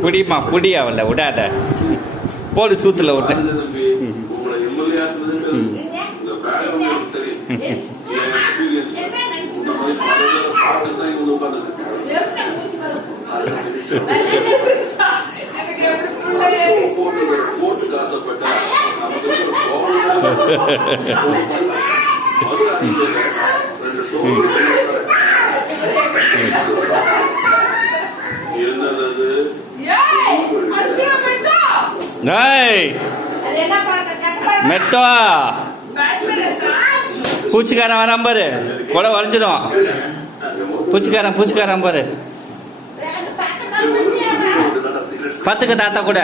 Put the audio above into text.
புடிமா புடி அவள விடாத போடு சூத்துல விட்ட மெத்தவா பூச்சிக்காரன் வரான் பாரு, கொலை வளைஞ்சிடும். பூச்சிக்காரன் பாரு, பத்துக்கு தாத்தா கூட